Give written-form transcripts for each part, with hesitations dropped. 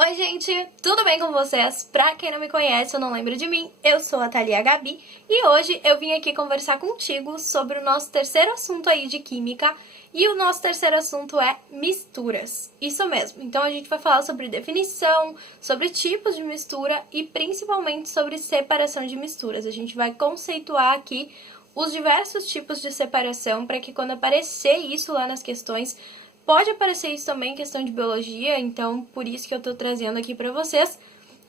Oi gente, tudo bem com vocês? Pra quem não me conhece ou não lembra de mim, eu sou a Thalia Gabi e hoje eu vim aqui conversar contigo sobre o nosso terceiro assunto aí de química e o nosso terceiro assunto é misturas. Isso mesmo, então a gente vai falar sobre definição, sobre tipos de mistura e principalmente sobre separação de misturas. A gente vai conceituar aqui os diversos tipos de separação para que quando aparecer isso lá nas questões, pode aparecer isso também em questão de biologia, então por isso que eu tô trazendo aqui pra vocês.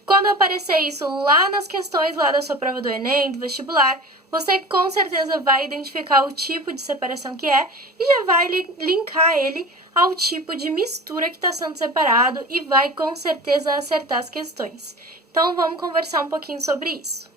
Quando aparecer isso lá nas questões lá da sua prova do Enem, do vestibular, você com certeza vai identificar o tipo de separação que é e já vai linkar ele ao tipo de mistura que está sendo separado e vai com certeza acertar as questões. Então vamos conversar um pouquinho sobre isso.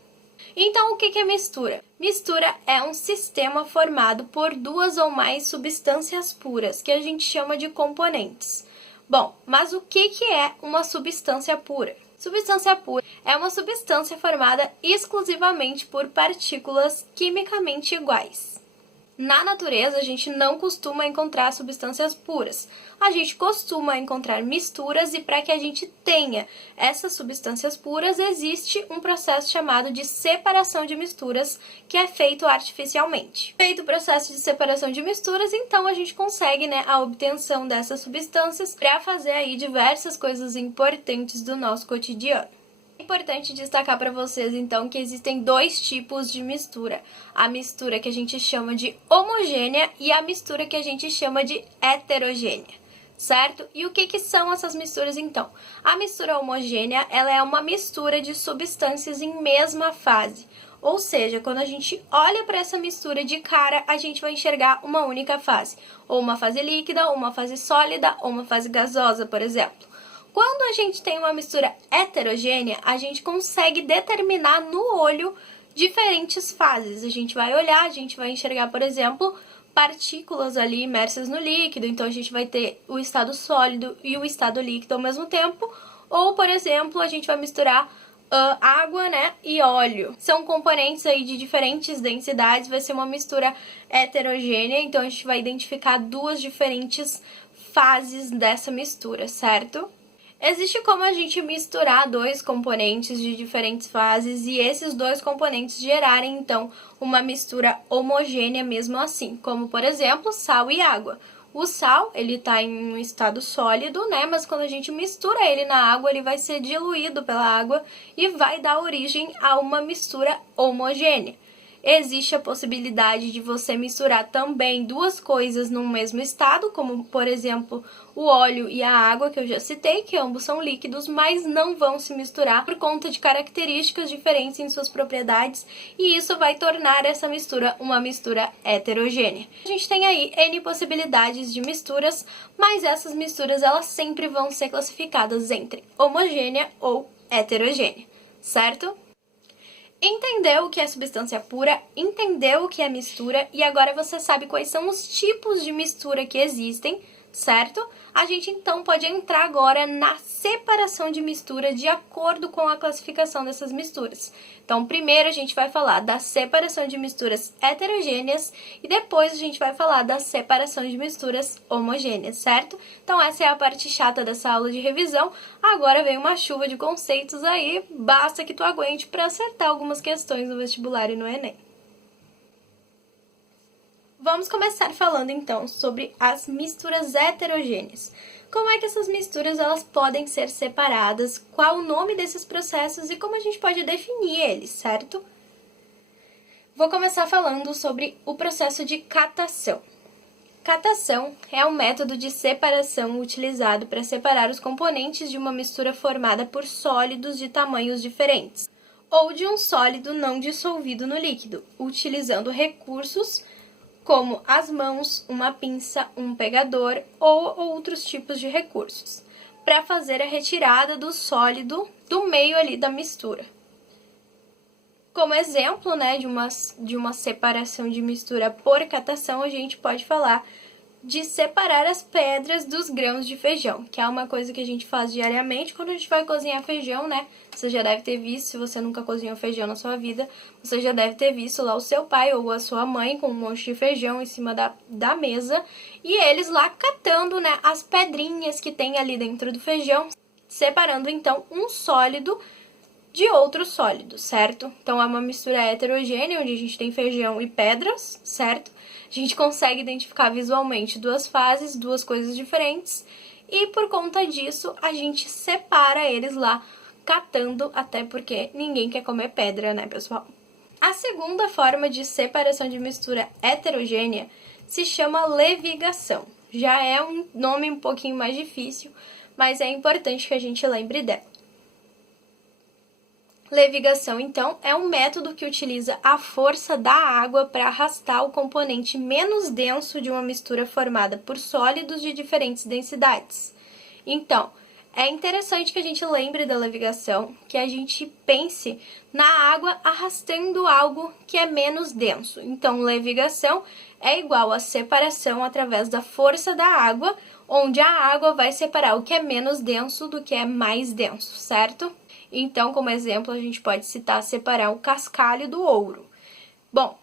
Então, o que é mistura? Mistura é um sistema formado por duas ou mais substâncias puras, que a gente chama de componentes. Bom, mas o que é uma substância pura? Substância pura é uma substância formada exclusivamente por partículas quimicamente iguais. Na natureza, a gente não costuma encontrar substâncias puras. A gente costuma encontrar misturas e para que a gente tenha essas substâncias puras, existe um processo chamado de separação de misturas, que é feito artificialmente. Feito o processo de separação de misturas, então a gente consegue, a obtenção dessas substâncias para fazer aí diversas coisas importantes do nosso cotidiano. É importante destacar para vocês, então, que existem dois tipos de mistura. A mistura que a gente chama de homogênea e a mistura que a gente chama de heterogênea, certo? E o que são essas misturas, então? A mistura homogênea, ela é uma mistura de substâncias em mesma fase. Ou seja, quando a gente olha para essa mistura de cara, a gente vai enxergar uma única fase. Ou uma fase líquida, ou uma fase sólida, ou uma fase gasosa, por exemplo. Quando a gente tem uma mistura heterogênea, a gente consegue determinar no olho diferentes fases. A gente vai olhar, a gente vai enxergar, por exemplo, partículas ali imersas no líquido. Então, a gente vai ter o estado sólido e o estado líquido ao mesmo tempo. Ou, por exemplo, a gente vai misturar água, e óleo. São componentes aí de diferentes densidades, vai ser uma mistura heterogênea. Então, a gente vai identificar duas diferentes fases dessa mistura, certo? Existe como a gente misturar dois componentes de diferentes fases e esses dois componentes gerarem, então, uma mistura homogênea mesmo assim, como, por exemplo, sal e água. O sal, ele está em um estado sólido, mas quando a gente mistura ele na água, ele vai ser diluído pela água e vai dar origem a uma mistura homogênea. Existe a possibilidade de você misturar também duas coisas no mesmo estado, como, por exemplo, o óleo e a água, que eu já citei, que ambos são líquidos, mas não vão se misturar por conta de características diferentes em suas propriedades, e isso vai tornar essa mistura uma mistura heterogênea. A gente tem aí N possibilidades de misturas, mas essas misturas elas sempre vão ser classificadas entre homogênea ou heterogênea, certo? Entendeu o que é substância pura, entendeu o que é mistura e agora você sabe quais são os tipos de mistura que existem, certo? A gente então pode entrar agora na separação de mistura de acordo com a classificação dessas misturas. Então, primeiro a gente vai falar da separação de misturas heterogêneas e depois a gente vai falar da separação de misturas homogêneas, certo? Então, essa é a parte chata dessa aula de revisão. Agora vem uma chuva de conceitos aí, basta que tu aguente para acertar algumas questões no vestibular e no Enem. Vamos começar falando então sobre as misturas heterogêneas. Como é que essas misturas elas podem ser separadas, qual o nome desses processos e como a gente pode definir eles, certo? Vou começar falando sobre o processo de catação. Catação é um método de separação utilizado para separar os componentes de uma mistura formada por sólidos de tamanhos diferentes, ou de um sólido não dissolvido no líquido, utilizando recursos como as mãos, uma pinça, um pegador ou outros tipos de recursos, para fazer a retirada do sólido do meio ali da mistura. Como exemplo, de uma separação de mistura por catação, a gente pode falar de separar as pedras dos grãos de feijão, que é uma coisa que a gente faz diariamente quando a gente vai cozinhar feijão, Você já deve ter visto, se você nunca cozinhou feijão na sua vida, você já deve ter visto lá o seu pai ou a sua mãe com um monte de feijão em cima da mesa e eles lá catando, as pedrinhas que tem ali dentro do feijão. separando então um sólido de outro sólido, certo? Então é uma mistura heterogênea, onde a gente tem feijão e pedras, certo? A gente consegue identificar visualmente duas fases, duas coisas diferentes, e por conta disso a gente separa eles lá catando, até porque ninguém quer comer pedra, né, pessoal? A segunda forma de separação de mistura heterogênea se chama levigação. Já é um nome um pouquinho mais difícil, mas é importante que a gente lembre dela. Levigação, então, é um método que utiliza a força da água para arrastar o componente menos denso de uma mistura formada por sólidos de diferentes densidades. Então, é interessante que a gente lembre da levigação, que a gente pense na água arrastando algo que é menos denso. Então, levigação é igual a separação através da força da água, onde a água vai separar o que é menos denso do que é mais denso, certo? Então, como exemplo, a gente pode citar separar o cascalho do ouro. Bom,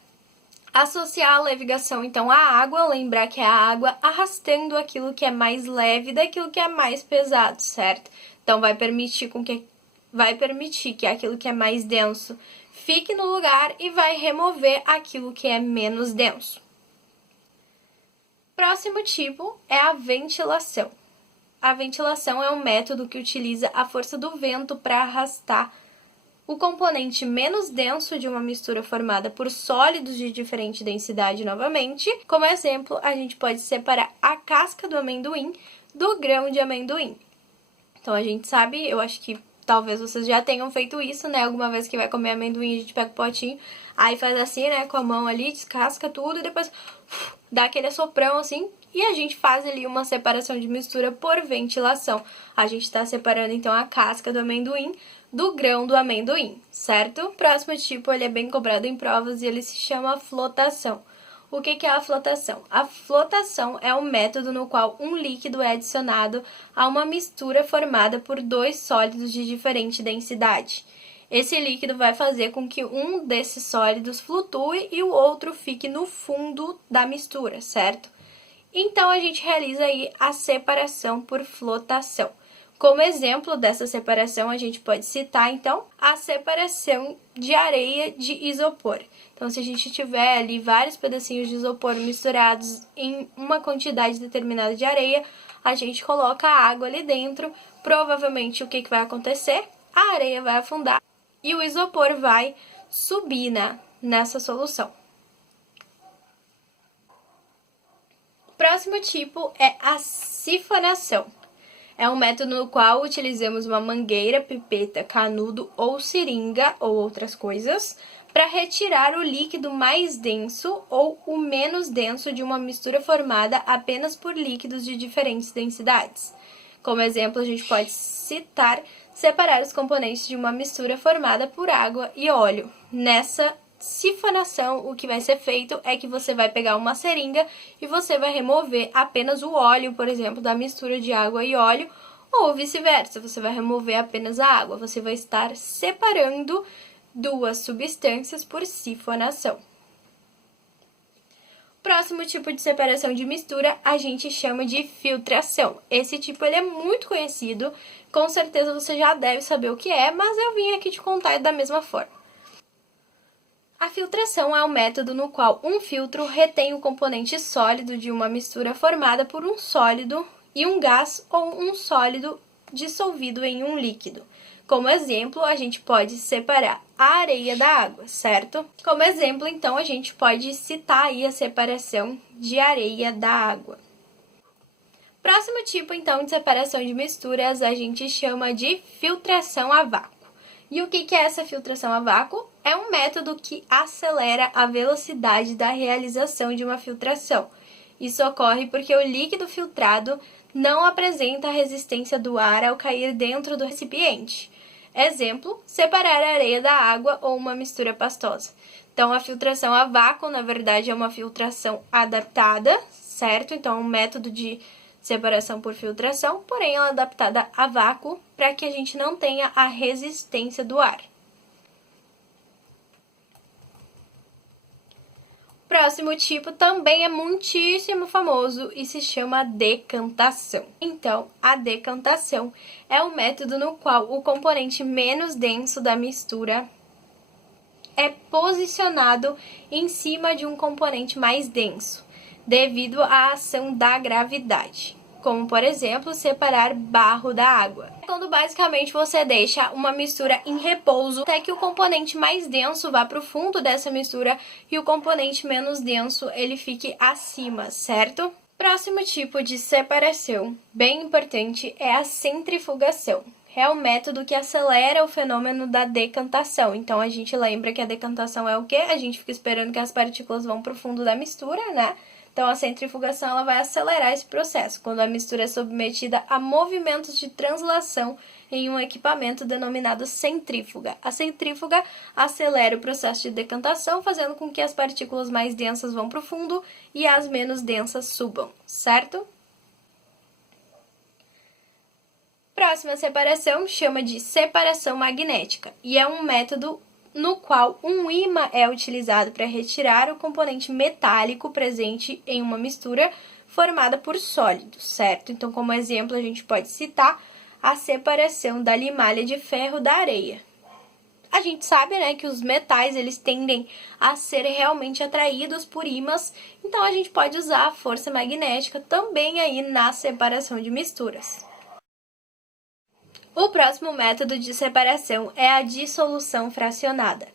associar a levigação, então, à água, lembrar que é a água arrastando aquilo que é mais leve daquilo que é mais pesado, certo? Então, vai permitir que aquilo que é mais denso fique no lugar e vai remover aquilo que é menos denso. Próximo tipo é a ventilação. A ventilação é um método que utiliza a força do vento para arrastar o componente menos denso de uma mistura formada por sólidos de diferente densidade novamente. Como exemplo, a gente pode separar a casca do amendoim do grão de amendoim. Então, a gente sabe, eu acho que talvez vocês já tenham feito isso, né? Alguma vez que vai comer amendoim, a gente pega o potinho, aí faz assim, né? Com a mão ali, descasca tudo e depois dá aquele assoprão assim. E a gente faz ali uma separação de mistura por ventilação. A gente está separando, então, a casca do amendoim do grão do amendoim, certo? O próximo tipo, ele é bem cobrado em provas e ele se chama flotação. O que é a flotação? A flotação é um método no qual um líquido é adicionado a uma mistura formada por dois sólidos de diferente densidade. Esse líquido vai fazer com que um desses sólidos flutue e o outro fique no fundo da mistura, certo? Então, a gente realiza aí a separação por flotação. Como exemplo dessa separação, a gente pode citar, então, a separação de areia de isopor. Então, se a gente tiver ali vários pedacinhos de isopor misturados em uma quantidade determinada de areia, a gente coloca a água ali dentro, provavelmente o que vai acontecer? A areia vai afundar e o isopor vai subir, né, nessa solução. Próximo tipo é a sifanação. É um método no qual utilizamos uma mangueira, pipeta, canudo ou seringa ou outras coisas para retirar o líquido mais denso ou o menos denso de uma mistura formada apenas por líquidos de diferentes densidades. Como exemplo, a gente pode citar separar os componentes de uma mistura formada por água e óleo. Nessa sifanação, o que vai ser feito é que você vai pegar uma seringa e você vai remover apenas o óleo, por exemplo, da mistura de água e óleo, ou vice-versa, você vai remover apenas a água. Você vai estar separando duas substâncias por sifanação. Próximo tipo de separação de mistura a gente chama de filtração. Esse tipo ele é muito conhecido, com certeza você já deve saber o que é, mas eu vim aqui te contar da mesma forma. A filtração é um método no qual um filtro retém o componente sólido de uma mistura formada por um sólido e um gás ou um sólido dissolvido em um líquido. Como exemplo, a gente pode separar a areia da água, certo? Como exemplo, então, a gente pode citar aí a separação de areia da água. Próximo tipo, então, de separação de misturas a gente chama de filtração a vácuo. E o que é essa filtração a vácuo? É um método que acelera a velocidade da realização de uma filtração. Isso ocorre porque o líquido filtrado não apresenta a resistência do ar ao cair dentro do recipiente. Exemplo, separar a areia da água ou uma mistura pastosa. Então, a filtração a vácuo, na verdade, é uma filtração adaptada, certo? Então, é um método de separação por filtração, porém ela é adaptada a vácuo para que a gente não tenha a resistência do ar. Próximo tipo também é muitíssimo famoso e se chama decantação. Então, a decantação é o método no qual o componente menos denso da mistura é posicionado em cima de um componente mais denso, devido à ação da gravidade. Como, por exemplo, separar barro da água. Quando basicamente você deixa uma mistura em repouso até que o componente mais denso vá para o fundo dessa mistura e o componente menos denso ele fique acima, certo? Próximo tipo de separação, bem importante, é a centrifugação. É o método que acelera o fenômeno da decantação. Então, a gente lembra que a decantação é o quê? A gente fica esperando que as partículas vão para o fundo da mistura, né? Então, a centrifugação ela vai acelerar esse processo, quando a mistura é submetida a movimentos de translação em um equipamento denominado centrífuga. A centrífuga acelera o processo de decantação, fazendo com que as partículas mais densas vão para o fundo e as menos densas subam, certo? Próxima separação chama de separação magnética e é um método no qual um ímã é utilizado para retirar o componente metálico presente em uma mistura formada por sólidos, certo? Então, como exemplo, a gente pode citar a separação da limalha de ferro da areia. A gente sabe, né, que os metais, eles tendem a ser realmente atraídos por ímãs, então a gente pode usar a força magnética também aí na separação de misturas. O próximo método de separação é a dissolução fracionada.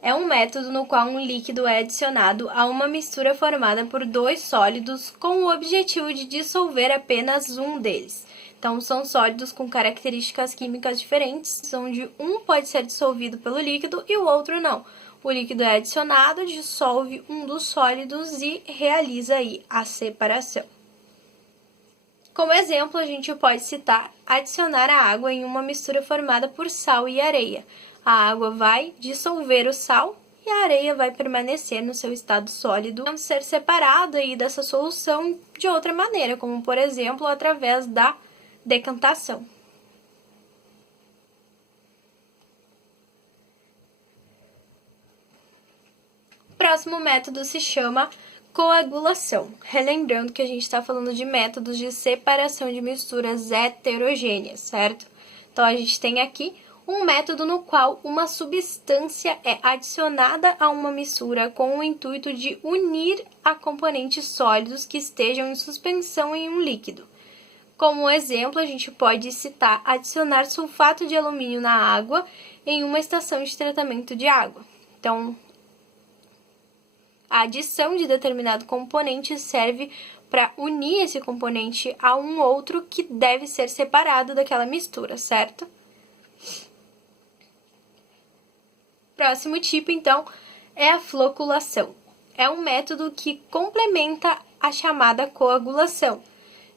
É um método no qual um líquido é adicionado a uma mistura formada por dois sólidos com o objetivo de dissolver apenas um deles. Então, são sólidos com características químicas diferentes, onde um pode ser dissolvido pelo líquido e o outro não. O líquido é adicionado, dissolve um dos sólidos e realiza aí a separação. Como exemplo, a gente pode citar adicionar a água em uma mistura formada por sal e areia. A água vai dissolver o sal e a areia vai permanecer no seu estado sólido, podendo ser separado aí dessa solução de outra maneira, como por exemplo, através da decantação. O próximo método se chama coagulação. Relembrando que a gente está falando de métodos de separação de misturas heterogêneas, certo? Então, a gente tem aqui um método no qual uma substância é adicionada a uma mistura com o intuito de unir a componentes sólidos que estejam em suspensão em um líquido. Como exemplo, a gente pode citar adicionar sulfato de alumínio na água em uma estação de tratamento de água. Então, a adição de determinado componente serve para unir esse componente a um outro que deve ser separado daquela mistura, certo? Próximo tipo, então, é a floculação. É um método que complementa a chamada coagulação,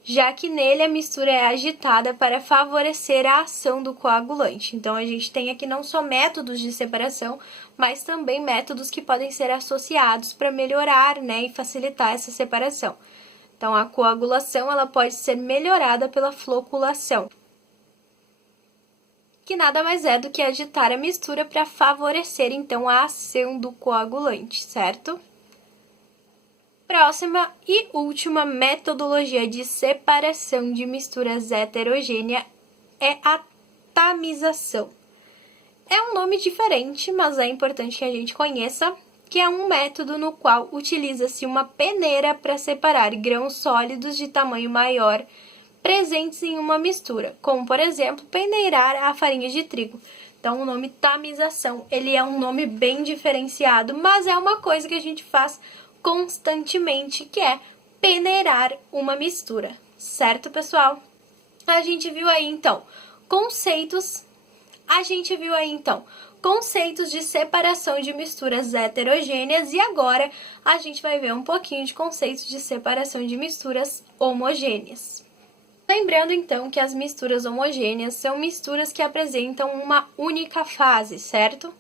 já que nele a mistura é agitada para favorecer a ação do coagulante. Então, a gente tem aqui não só métodos de separação, mas também métodos que podem ser associados para melhorar, né, e facilitar essa separação. Então, a coagulação ela pode ser melhorada pela floculação, que nada mais é do que agitar a mistura para favorecer, então, a ação do coagulante, certo? Próxima e última metodologia de separação de misturas heterogêneas é a tamização. É um nome diferente, mas é importante que a gente conheça, que é um método no qual utiliza-se uma peneira para separar grãos sólidos de tamanho maior presentes em uma mistura, como, por exemplo, peneirar a farinha de trigo. Então, o nome tamização, ele é um nome bem diferenciado, mas é uma coisa que a gente faz constantemente, que é peneirar uma mistura, certo, pessoal? A gente viu aí, então, conceitos de separação de misturas heterogêneas e agora a gente vai ver um pouquinho de conceitos de separação de misturas homogêneas. Lembrando, então, que as misturas homogêneas são misturas que apresentam uma única fase, certo?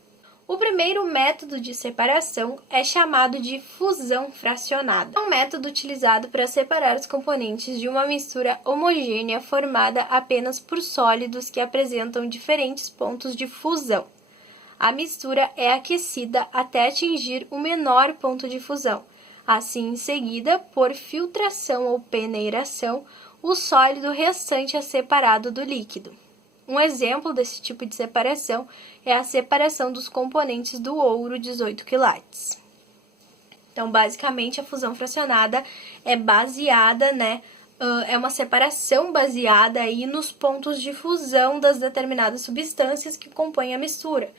O primeiro método de separação é chamado de fusão fracionada. É um método utilizado para separar os componentes de uma mistura homogênea formada apenas por sólidos que apresentam diferentes pontos de fusão. A mistura é aquecida até atingir o menor ponto de fusão. Assim, em seguida, por filtração ou peneiração, o sólido restante é separado do líquido. Um exemplo desse tipo de separação é a separação dos componentes do ouro 18 quilates. Então, basicamente, a fusão fracionada é baseada, é uma separação baseada aí nos pontos de fusão das determinadas substâncias que compõem a mistura.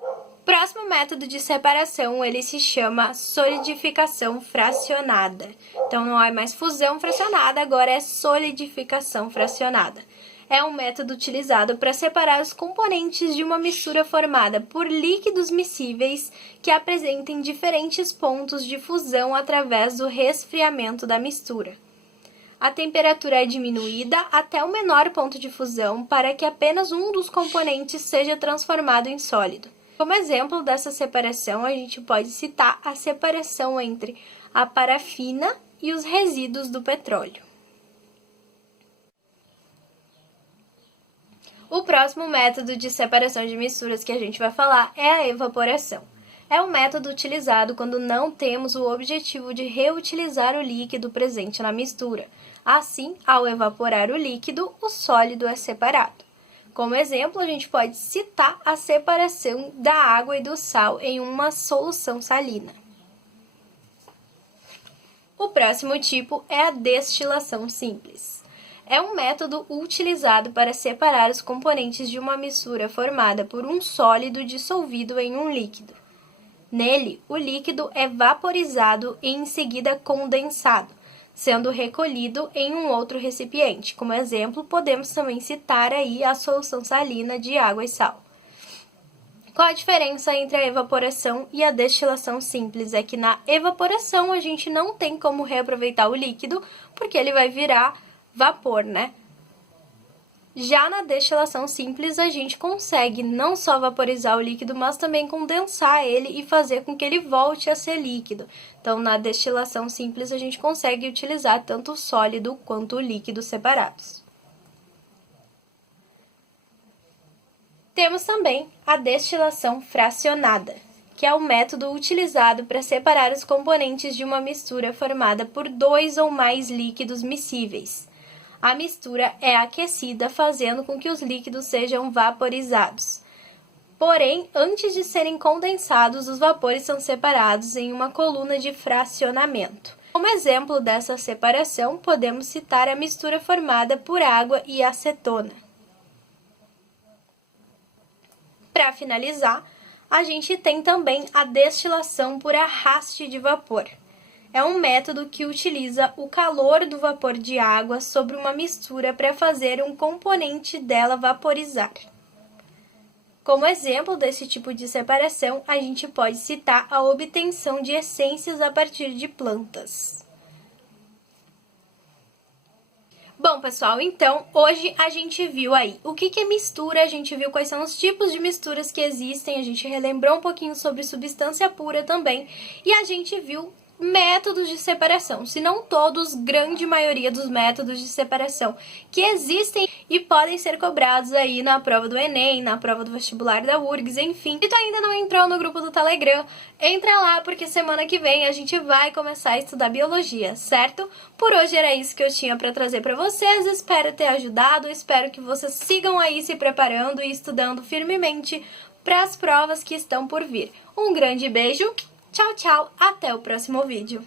O próximo método de separação, ele se chama solidificação fracionada. Então, não é mais fusão fracionada, agora é solidificação fracionada. É um método utilizado para separar os componentes de uma mistura formada por líquidos miscíveis que apresentem diferentes pontos de fusão através do resfriamento da mistura. A temperatura é diminuída até o menor ponto de fusão para que apenas um dos componentes seja transformado em sólido. Como exemplo dessa separação, a gente pode citar a separação entre a parafina e os resíduos do petróleo. O próximo método de separação de misturas que a gente vai falar é a evaporação. É um método utilizado quando não temos o objetivo de reutilizar o líquido presente na mistura. Assim, ao evaporar o líquido, o sólido é separado. Como exemplo, a gente pode citar a separação da água e do sal em uma solução salina. O próximo tipo é a destilação simples. É um método utilizado para separar os componentes de uma mistura formada por um sólido dissolvido em um líquido. Nele, o líquido é vaporizado e em seguida condensado, sendo recolhido em um outro recipiente. Como exemplo, podemos também citar aí a solução salina de água e sal. Qual a diferença entre a evaporação e a destilação simples? É que na evaporação a gente não tem como reaproveitar o líquido, porque ele vai virar vapor, Já na destilação simples, a gente consegue não só vaporizar o líquido, mas também condensar ele e fazer com que ele volte a ser líquido. Então, na destilação simples, a gente consegue utilizar tanto o sólido quanto o líquido separados. Temos também a destilação fracionada, que é o método utilizado para separar os componentes de uma mistura formada por 2 ou mais líquidos miscíveis. A mistura é aquecida, fazendo com que os líquidos sejam vaporizados. Porém, antes de serem condensados, os vapores são separados em uma coluna de fracionamento. Como exemplo dessa separação, podemos citar a mistura formada por água e acetona. Para finalizar, a gente tem também a destilação por arraste de vapor. É um método que utiliza o calor do vapor de água sobre uma mistura para fazer um componente dela vaporizar. Como exemplo desse tipo de separação, a gente pode citar a obtenção de essências a partir de plantas. Bom, pessoal, então, hoje a gente viu aí o que é mistura, a gente viu quais são os tipos de misturas que existem, a gente relembrou um pouquinho sobre substância pura também, e a gente viu métodos de separação, se não todos, grande maioria dos métodos de separação que existem e podem ser cobrados aí na prova do Enem, na prova do vestibular da URGS, enfim. Se tu ainda não entrou no grupo do Telegram, entra lá porque semana que vem a gente vai começar a estudar biologia, certo? Por hoje era isso que eu tinha para trazer para vocês, espero ter ajudado, espero que vocês sigam aí se preparando e estudando firmemente para as provas que estão por vir. Um grande beijo! Tchau, tchau, até o próximo vídeo.